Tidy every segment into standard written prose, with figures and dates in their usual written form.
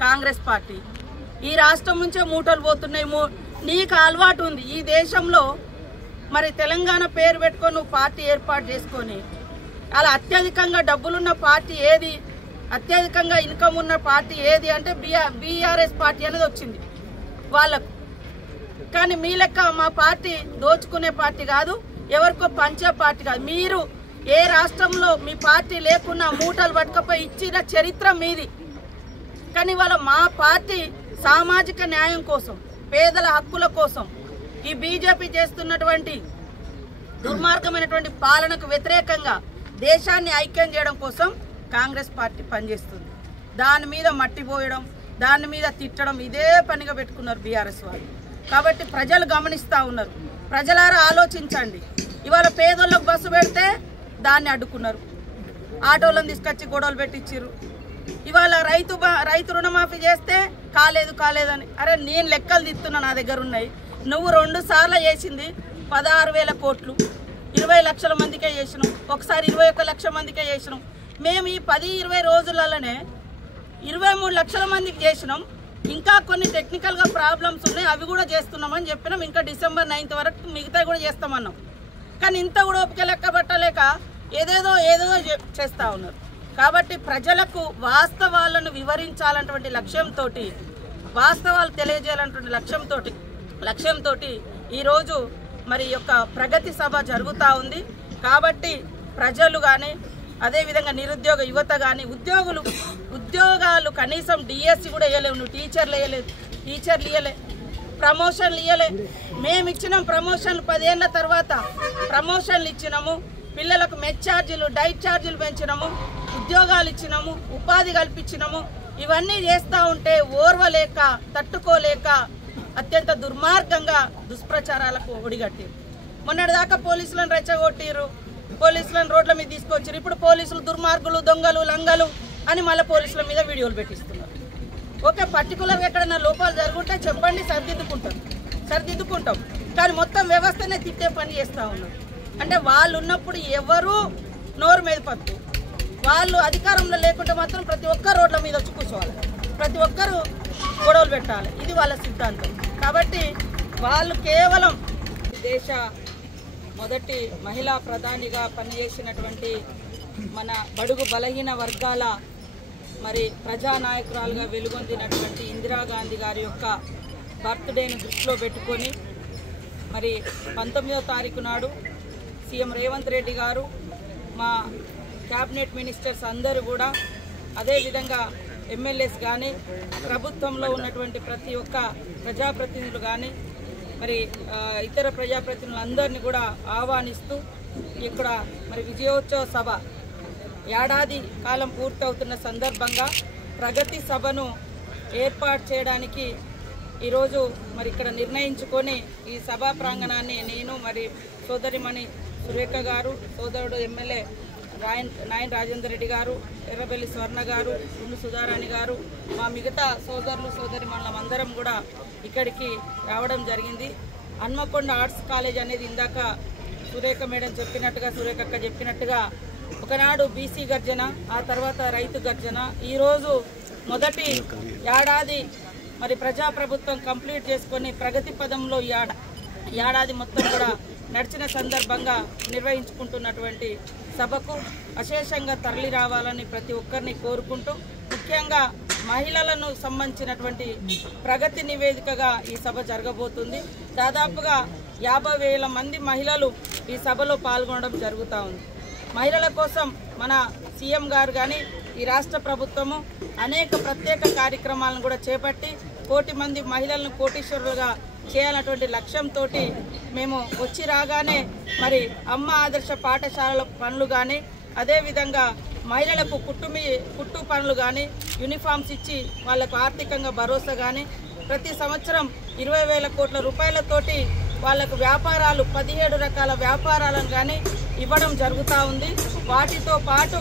Congress party ఈ రాష్ట్రం నుంచే మూటలు పోతున్నాయి. నీకు అలవాటు ఉంది ఈ దేశంలో, మరి తెలంగాణ పేరు పెట్టుకొని నువ్వు పార్టీ ఏర్పాటు చేసుకొని అలా అత్యధికంగా డబ్బులున్న పార్టీ ఏది, అత్యధికంగా ఇన్కమ్ ఉన్న పార్టీ ఏది అంటే బీఆర్ఎస్ పార్టీ అనేది వచ్చింది వాళ్ళకు. కానీ మీ లెక్క మా పార్టీ దోచుకునే పార్టీ కాదు, ఎవరికో పంచే పార్టీ కాదు. మీరు ఏ రాష్ట్రంలో మీ పార్టీ లేకున్నా మూటలు పట్టుకపోయి ఇచ్చిన చరిత్ర మీది. కానీ వాళ్ళ మా పార్టీ సామాజిక న్యాయం కోసం, పేదల హక్కుల కోసం, ఈ బీజేపీ చేస్తున్నటువంటి దుర్మార్గమైనటువంటి పాలనకు వ్యతిరేకంగా దేశాన్ని ఐక్యం చేయడం కోసం కాంగ్రెస్ పార్టీ పనిచేస్తుంది. దాని మీద మట్టి పోయడం, దాని మీద తిట్టడం ఇదే పనిగా పెట్టుకున్నారు బీఆర్ఎస్ వాళ్ళు. కాబట్టి ప్రజలు గమనిస్తూ ఉన్నారు. ప్రజలారా ఆలోచించండి. ఇవాళ పేదోళ్ళకు బస్సు పెడితే దాన్ని అడ్డుకున్నారు, ఆటోలను తీసుకొచ్చి గొడవలు పెట్టించారు. ఇవాళ రైతు రుణమాఫీ చేస్తే కాలేదని, అరే నేను లెక్కలు తిస్తున్నా, నా దగ్గర ఉన్నాయి. నువ్వు 2 సార్లు చేసింది 16,000 కోట్లు, 20 లక్షల మందికే చేసినాం, ఒకసారి 21 లక్షల మందికే చేసినాం. మేము ఈ 10-20 రోజులలోనే 23 లక్షల మందికి చేసినాం. ఇంకా కొన్ని టెక్నికల్గా ప్రాబ్లమ్స్ ఉన్నాయి, అవి కూడా చేస్తున్నామని చెప్పినాం. ఇంకా December 9th వరకు మిగతా కూడా చేస్తామన్నాం. కానీ ఇంత కూడా ఓపిక లెక్క పెట్టలేక ఏదేదో చేస్తూ ఉన్నారు. కాబట్టి ప్రజలకు వాస్తవాలను వివరించాలన్నటువంటి లక్ష్యంతో, వాస్తవాలు తెలియజేయాలన్నటువంటి లక్ష్యంతో ఈరోజు మరి యొక్క ప్రగతి సభ జరుగుతూ ఉంది. కాబట్టి ప్రజలు కానీ, అదేవిధంగా నిరుద్యోగ యువత కానీ, ఉద్యోగాలు కనీసం డిఎస్సి కూడా ఇవ్వలేవు. నువ్వు టీచర్లు ఇవ్వలే, ప్రమోషన్లు ఇవ్వలే. మేము ఇచ్చినాం ప్రమోషన్లు, 10 ఏళ్ళ తర్వాత ప్రమోషన్లు ఇచ్చినాము. పిల్లలకు మెస్ ఛార్జీలు, డైట్ ఛార్జీలు పెంచినాము, ఉద్యోగాలు ఇచ్చినాము, ఉపాధి కల్పించినాము. ఇవన్నీ చేస్తూ ఉంటే ఓర్వలేక, తట్టుకోలేక అత్యంత దుర్మార్గంగా దుష్ప్రచారాలకు ఒడిగట్టారు. మొన్నటిదాకా పోలీసులను రెచ్చగొట్టిరు, పోలీసులను రోడ్ల మీద తీసుకొచ్చారు. ఇప్పుడు పోలీసులు దుర్మార్గులు, దొంగలు, లంగలు అని మళ్ళీ పోలీసుల మీద వీడియోలు పెట్టిస్తున్నారు. ఓకే, పర్టికులర్గా ఎక్కడైనా లోపాలు జరుగుంటే చెప్పండి, సరిదిద్దుకుంటాం. కానీ మొత్తం వ్యవస్థనే తిట్టే పని చేస్తూ ఉన్నారు. అంటే వాళ్ళు ఉన్నప్పుడు ఎవరు నోరు మీద పట్టు, వాళ్ళు అధికారంలో లేకుంటే మాత్రం ప్రతి ఒక్కరు రోడ్ల మీద వచ్చి కూర్చోవాలి, ప్రతి ఒక్కరు గొడవలు పెట్టాలి. ఇది వాళ్ళ సిద్ధాంతం. కాబట్టి వాళ్ళు కేవలం దేశ మొదటి మహిళా ప్రధానిగా పనిచేసినటువంటి మన బడుగు బలహీన వర్గాల మరి ప్రజానాయకురాలుగా వెలుగొందినటువంటి ఇందిరాగాంధీ గారి యొక్క బర్త్డేని దృష్టిలో పెట్టుకొని మరి 19వ తారీఖు నాడు సీఎం రేవంత్ రెడ్డి గారు, మా క్యాబినెట్ మినిస్టర్స్ అందరూ కూడా, అదేవిధంగా ఎమ్మెల్యేస్ కానీ, ప్రభుత్వంలో ఉన్నటువంటి ప్రతి ఒక్క ప్రజాప్రతినిధులు కానీ, మరి ఇతర ప్రజాప్రతినిధులందరినీ కూడా ఆహ్వానిస్తూ ఇక్కడ మరి విజయోత్సవ సభ ఏడాది కాలం పూర్తవుతున్న సందర్భంగా ప్రగతి సభను ఏర్పాటు చేయడానికి ఈరోజు మరి ఇక్కడ నిర్ణయించుకొని ఈ సభా ప్రాంగణాన్ని నేను మరి సోదరిమణి సురేఖ గారు, సోదరుడు ఎమ్మెల్యే నాయన రాజేందర్ రెడ్డి గారు, ఎర్రబెల్లి స్వర్ణ గారు, గుండు సుధారాణి గారు, మా మిగతా సోదరులు సోదరిమణులం అందరం కూడా ఇక్కడికి రావడం జరిగింది. హన్మకొండ ఆర్ట్స్ కాలేజ్ అనేది ఇందాక సురేఖ మేడం చెప్పినట్టుగా, సురేఖక్క చెప్పినట్టుగా ఒకనాడు బీసీ గర్జన, ఆ తర్వాత రైతు గర్జన, ఈరోజు మొదటి ఏడాది మరి ప్రజాప్రభుత్వం కంప్లీట్ చేసుకొని ప్రగతి పదంలో ఏడాది మొత్తం కూడా నడిచిన సందర్భంగా నిర్వహించుకుంటున్నటువంటి సభకు అశేషంగా తరలి రావాలని ప్రతి ఒక్కరిని కోరుకుంటూ, ముఖ్యంగా మహిళలను సంబంధించినటువంటి ప్రగతి నివేదికగా ఈ సభ జరగబోతుంది. దాదాపుగా 50,000 మంది మహిళలు ఈ సభలో పాల్గొనడం జరుగుతూ ఉంది. మహిళల కోసం మన సీఎం గారు కానీ, ఈ రాష్ట్ర ప్రభుత్వము అనేక ప్రత్యేక కార్యక్రమాలను కూడా చేపట్టి 1 కోటి మంది మహిళలను కోటీశ్వరులుగా చేయాలన్నటువంటి లక్ష్యంతో మేము వచ్చి రాగానే మరి అమ్మ ఆదర్శ పాఠశాలల పనులు కానీ, అదేవిధంగా మహిళలకు కుట్టు పనులు కానీ, యూనిఫామ్స్ ఇచ్చి వాళ్లకు ఆర్థికంగా భరోసా కానీ, ప్రతి సంవత్సరం 20,000 కోట్ల రూపాయలతోటి వాళ్లకు వ్యాపారాలు 17 రకాల వ్యాపారాలను కానీ ఇవ్వడం జరుగుతూ ఉంది. వాటితో పాటు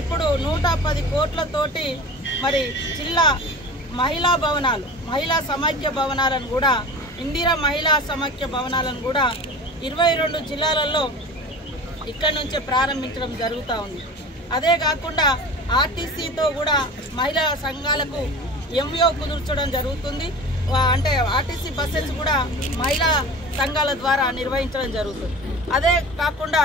ఇప్పుడు 110 కోట్లతోటి మరి జిల్లా మహిళా భవనాలు, మహిళా సమైక్య భవనాలను కూడా, ఇందిరా మహిళా సమైక్య భవనాలను కూడా 22 జిల్లాలలో ఇక్కడ నుంచే ప్రారంభించడం జరుగుతూ ఉంది. అదే కాకుండా ఆర్టీసీతో కూడా మహిళా సంఘాలకు ఎంఓ కుదుర్చడం జరుగుతుంది. అంటే ఆర్టీసీ బస్సెస్ కూడా మహిళా సంఘాల ద్వారా నిర్వహించడం జరుగుతుంది. అదే కాకుండా